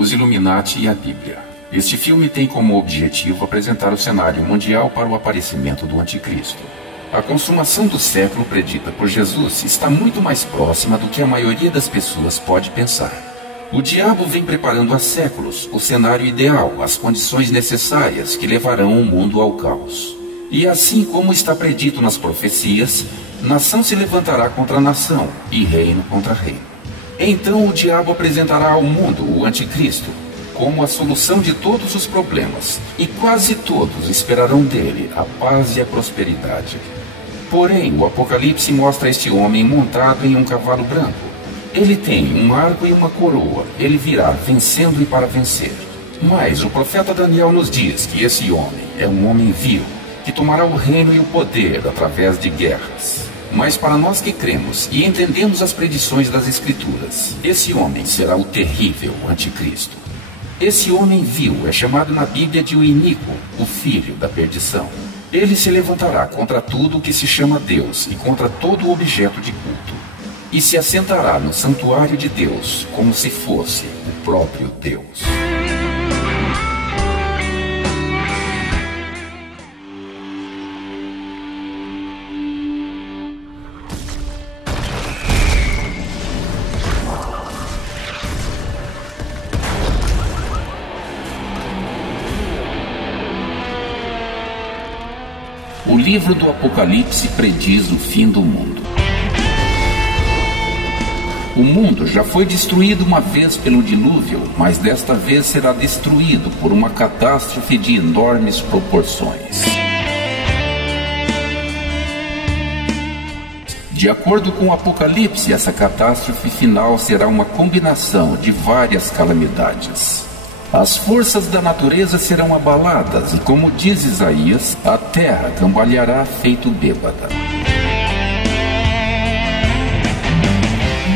Os Illuminati e a Bíblia. Este filme tem como objetivo apresentar o cenário mundial para o aparecimento do Anticristo. A consumação do século predita por Jesus está muito mais próxima do que a maioria das pessoas pode pensar. O diabo vem preparando há séculos o cenário ideal, as condições necessárias que levarão o mundo ao caos. E assim como está predito nas profecias, nação se levantará contra nação e reino contra reino. Então o diabo apresentará ao mundo o Anticristo como a solução de todos os problemas, e quase todos esperarão dele a paz e a prosperidade. Porém, o Apocalipse mostra este homem montado em um cavalo branco. Ele tem um arco e uma coroa, ele virá vencendo e para vencer. Mas o profeta Daniel nos diz que esse homem é um homem vil, que tomará o reino e o poder através de guerras. Mas para nós que cremos e entendemos as predições das Escrituras, esse homem será o terrível Anticristo. Esse homem vil é chamado na Bíblia de o iníquo, o filho da perdição. Ele se levantará contra tudo o que se chama Deus e contra todo objeto de culto, e se assentará no santuário de Deus como se fosse o próprio Deus. O livro do Apocalipse prediz o fim do mundo. O mundo já foi destruído uma vez pelo dilúvio, mas desta vez será destruído por uma catástrofe de enormes proporções. De acordo com o Apocalipse, essa catástrofe final será uma combinação de várias calamidades. As forças da natureza serão abaladas e, como diz Isaías, a terra cambaleará feito bêbada.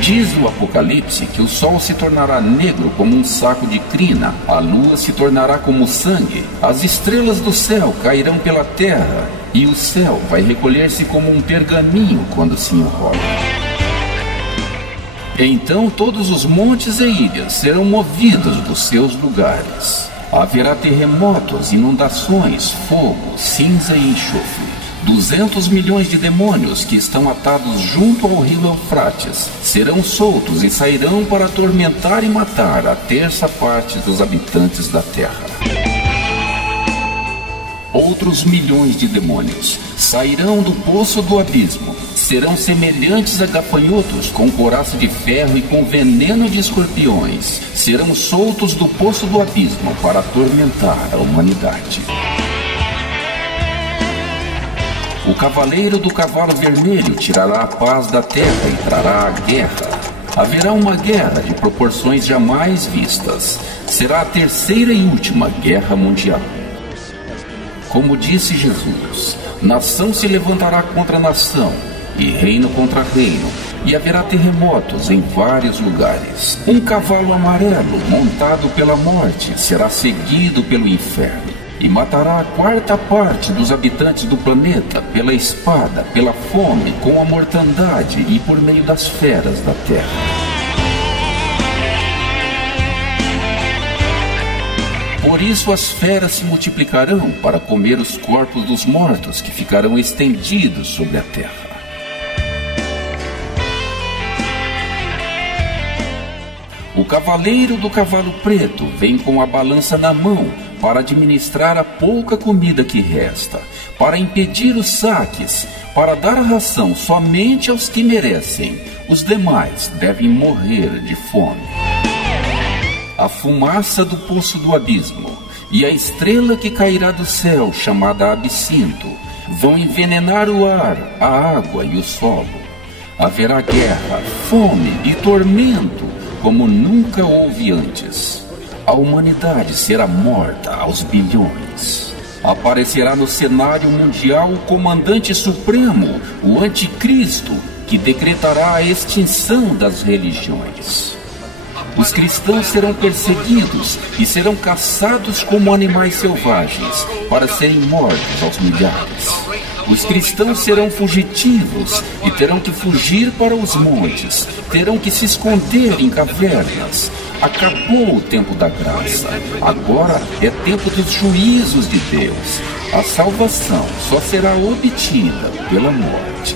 Diz o Apocalipse que o sol se tornará negro como um saco de crina, a lua se tornará como sangue, as estrelas do céu cairão pela terra e o céu vai recolher-se como um pergaminho quando se enrola. Então todos os montes e ilhas serão movidos dos seus lugares. Haverá terremotos, inundações, fogo, cinza e enxofre. 200 milhões de demônios que estão atados junto ao rio Eufrates serão soltos e sairão para atormentar e matar a terça parte dos habitantes da terra. Outros milhões de demônios sairão do poço do abismo. Serão semelhantes a gafanhotos com couraça de ferro e com veneno de escorpiões. Serão soltos do poço do abismo para atormentar a humanidade. O cavaleiro do cavalo vermelho tirará a paz da terra e trará a guerra. Haverá uma guerra de proporções jamais vistas. Será a terceira e última guerra mundial. Como disse Jesus, nação se levantará contra nação, e reino contra reino, e haverá terremotos em vários lugares. Um cavalo amarelo, montado pela morte, será seguido pelo inferno, e matará a quarta parte dos habitantes do planeta pela espada, pela fome, com a mortandade e por meio das feras da terra. Por isso as feras se multiplicarão para comer os corpos dos mortos que ficarão estendidos sobre a terra. O cavaleiro do cavalo preto vem com a balança na mão para administrar a pouca comida que resta, para impedir os saques, para dar a ração somente aos que merecem. Os demais devem morrer de fome. A fumaça do poço do abismo e a estrela que cairá do céu, chamada Absinto, vão envenenar o ar, a água e o solo. Haverá guerra, fome e tormento como nunca houve antes. A humanidade será morta aos bilhões. Aparecerá no cenário mundial o comandante supremo, o Anticristo, que decretará a extinção das religiões. Os cristãos serão perseguidos e serão caçados como animais selvagens para serem mortos aos milhares. Os cristãos serão fugitivos e terão que fugir para os montes, terão que se esconder em cavernas. Acabou o tempo da graça, agora é tempo dos juízos de Deus. A salvação só será obtida pela morte.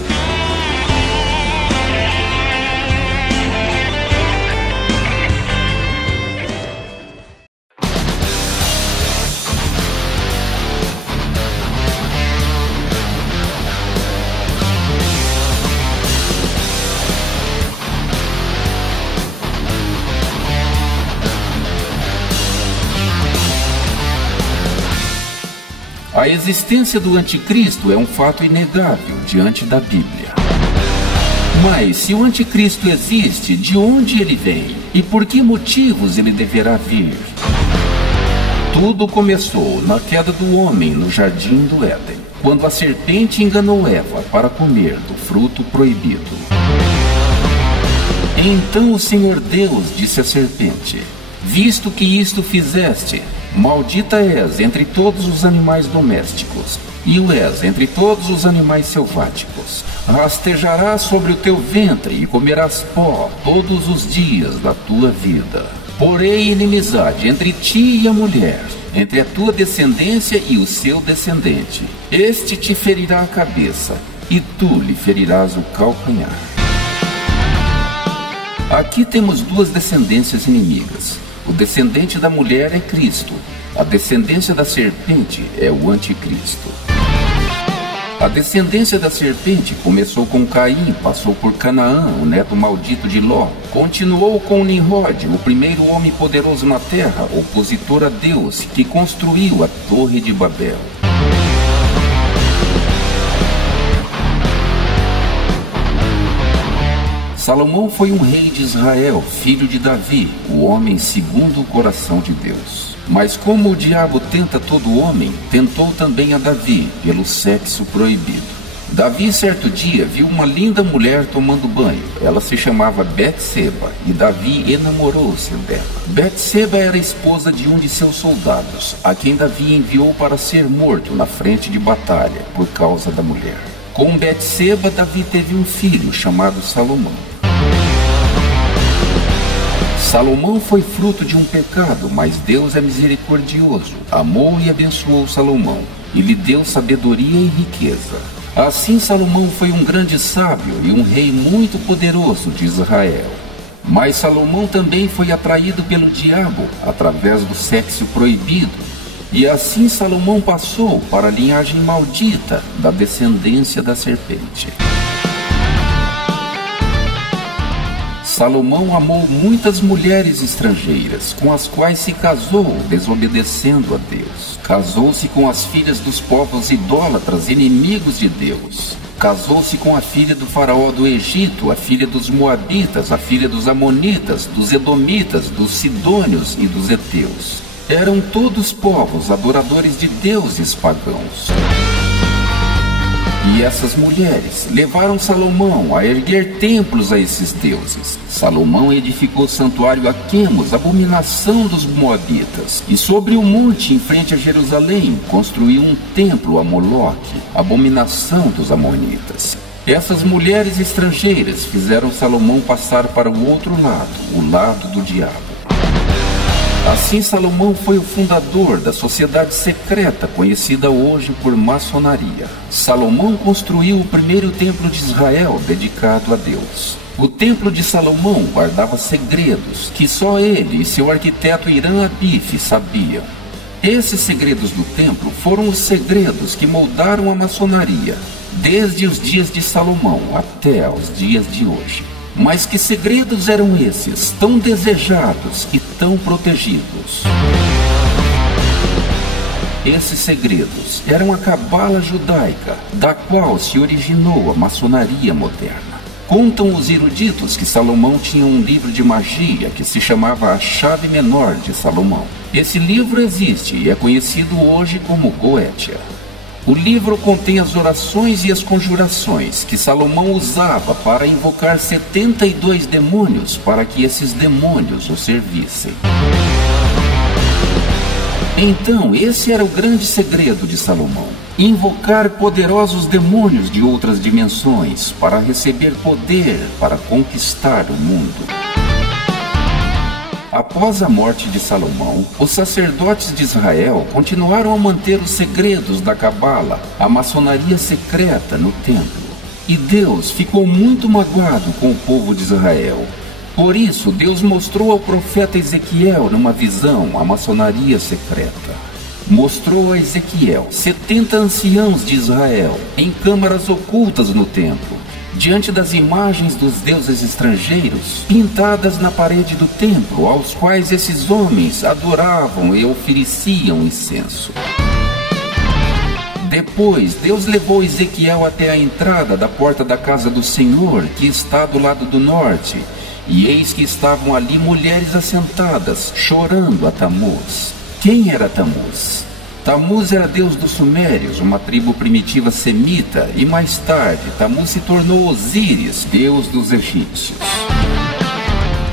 A existência do anticristo é um fato inegável diante da Bíblia. Mas se o anticristo existe, de onde ele vem? E por que motivos ele deverá vir? Tudo começou na queda do homem no jardim do Éden, quando a serpente enganou Eva para comer do fruto proibido. Então o Senhor Deus disse à serpente: visto que isto fizeste, maldita és entre todos os animais domésticos, e o és entre todos os animais selváticos. Rastejarás sobre o teu ventre e comerás pó todos os dias da tua vida. Porém inimizade entre ti e a mulher, entre a tua descendência e o seu descendente. Este te ferirá a cabeça, e tu lhe ferirás o calcanhar. Aqui temos duas descendências inimigas. O descendente da mulher é Cristo. A descendência da serpente é o anticristo. A descendência da serpente começou com Caim, passou por Canaã, o neto maldito de Ló, continuou com Nimrod, o primeiro homem poderoso na terra, opositor a Deus, que construiu a Torre de Babel. Salomão foi um rei de Israel, filho de Davi, o homem segundo o coração de Deus. Mas como o diabo tenta todo homem, tentou também a Davi, pelo sexo proibido. Davi, certo dia, viu uma linda mulher tomando banho. Ela se chamava Betseba, e Davi enamorou-se dela. Betseba era esposa de um de seus soldados, a quem Davi enviou para ser morto na frente de batalha, por causa da mulher. Com Betseba, Davi teve um filho chamado Salomão. Salomão foi fruto de um pecado, mas Deus é misericordioso, amou e abençoou Salomão, e lhe deu sabedoria e riqueza. Assim Salomão foi um grande sábio e um rei muito poderoso de Israel. Mas Salomão também foi atraído pelo diabo, através do sexo proibido, e assim Salomão passou para a linhagem maldita da descendência da serpente. Salomão amou muitas mulheres estrangeiras, com as quais se casou, desobedecendo a Deus. Casou-se com as filhas dos povos idólatras, inimigos de Deus. Casou-se com a filha do faraó do Egito, a filha dos moabitas, a filha dos amonitas, dos edomitas, dos sidônios e dos heteus. Eram todos povos adoradores de deuses pagãos. E essas mulheres levaram Salomão a erguer templos a esses deuses. Salomão edificou santuário a Quemos, abominação dos moabitas, e sobre o monte em frente a Jerusalém construiu um templo a Moloque, abominação dos amonitas. Essas mulheres estrangeiras fizeram Salomão passar para o outro lado, o lado do diabo. Assim Salomão foi o fundador da sociedade secreta conhecida hoje por maçonaria. Salomão construiu o primeiro templo de Israel dedicado a Deus. O templo de Salomão guardava segredos que só ele e seu arquiteto Hiram Abif sabiam. Esses segredos do templo foram os segredos que moldaram a maçonaria, desde os dias de Salomão até aos dias de hoje. Mas que segredos eram esses, tão desejados e tão protegidos? Esses segredos eram a cabala judaica, da qual se originou a maçonaria moderna. Contam os eruditos que Salomão tinha um livro de magia que se chamava A Chave Menor de Salomão. Esse livro existe e é conhecido hoje como Goétia. O livro contém as orações e as conjurações que Salomão usava para invocar 72 demônios para que esses demônios o servissem. Então, esse era o grande segredo de Salomão. invocar poderosos demônios de outras dimensões para receber poder para conquistar o mundo. Após a morte de Salomão, os sacerdotes de Israel continuaram a manter os segredos da Cabala, a maçonaria secreta no templo. E Deus ficou muito magoado com o povo de Israel. Por isso, Deus mostrou ao profeta Ezequiel numa visão a maçonaria secreta. Mostrou a Ezequiel 70 anciãos de Israel em câmaras ocultas no templo, diante das imagens dos deuses estrangeiros pintadas na parede do templo, aos quais esses homens adoravam e ofereciam incenso. Depois, Deus levou Ezequiel até a entrada da porta da casa do Senhor, que está do lado do norte, e eis que estavam ali mulheres assentadas, chorando a Tamuz. Quem era Tamuz? Tamuz era deus dos Sumérios, uma tribo primitiva semita, e mais tarde Tamuz se tornou Osíris, deus dos egípcios.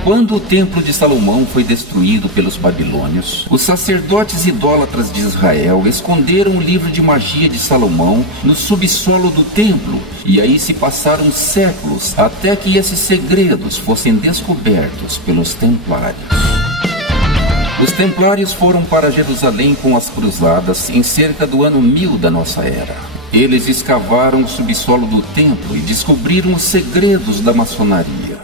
Quando o templo de Salomão foi destruído pelos babilônios, os sacerdotes idólatras de Israel esconderam o livro de magia de Salomão no subsolo do templo, e aí se passaram séculos até que esses segredos fossem descobertos pelos templários. Os templários foram para Jerusalém com as cruzadas em cerca do ano 1000 da nossa era. Eles escavaram o subsolo do templo e descobriram os segredos da maçonaria.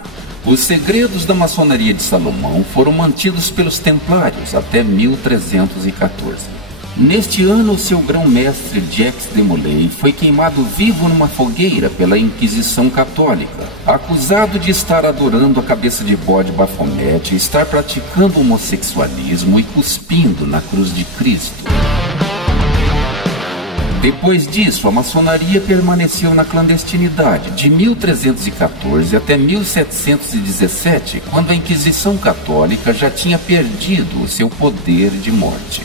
Os segredos da maçonaria de Salomão foram mantidos pelos templários até 1314. Neste ano, seu grão-mestre Jacques de Molay foi queimado vivo numa fogueira pela Inquisição Católica, acusado de estar adorando a cabeça de bode Bafomete, estar praticando homossexualismo e cuspindo na cruz de Cristo. Depois disso, a maçonaria permaneceu na clandestinidade de 1314 até 1717, quando a Inquisição Católica já tinha perdido o seu poder de morte.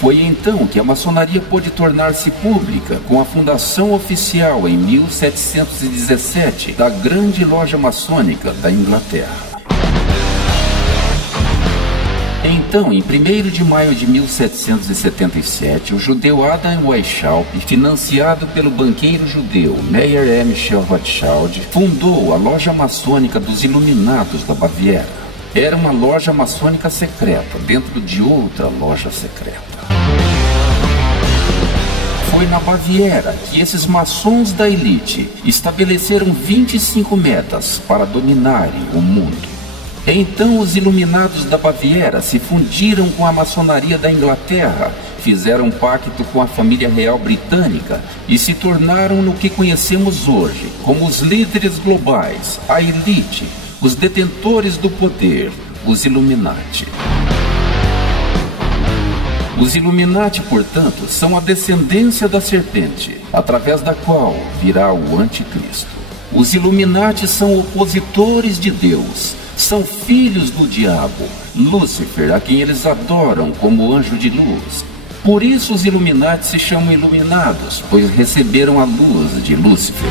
Foi então que a maçonaria pôde tornar-se pública com a fundação oficial em 1717 da Grande Loja Maçônica da Inglaterra. Então, em 1º de maio de 1777, o judeu Adam Weishaupt, financiado pelo banqueiro judeu Meyer M. Michel Rothschild, fundou a Loja Maçônica dos Iluminados da Baviera. Era uma loja maçônica secreta dentro de outra loja secreta. Foi na Baviera que esses maçons da elite estabeleceram 25 metas para dominarem o mundo. Então os Iluminados da Baviera se fundiram com a maçonaria da Inglaterra, fizeram pacto com a família real britânica e se tornaram no que conhecemos hoje como os líderes globais, a elite, os detentores do poder, os Illuminati. Os Illuminati, portanto, são a descendência da serpente, através da qual virá o anticristo. Os Illuminati são opositores de Deus, são filhos do diabo, Lúcifer, a quem eles adoram como anjo de luz. Por isso os Illuminati se chamam Iluminados, pois receberam a luz de Lúcifer.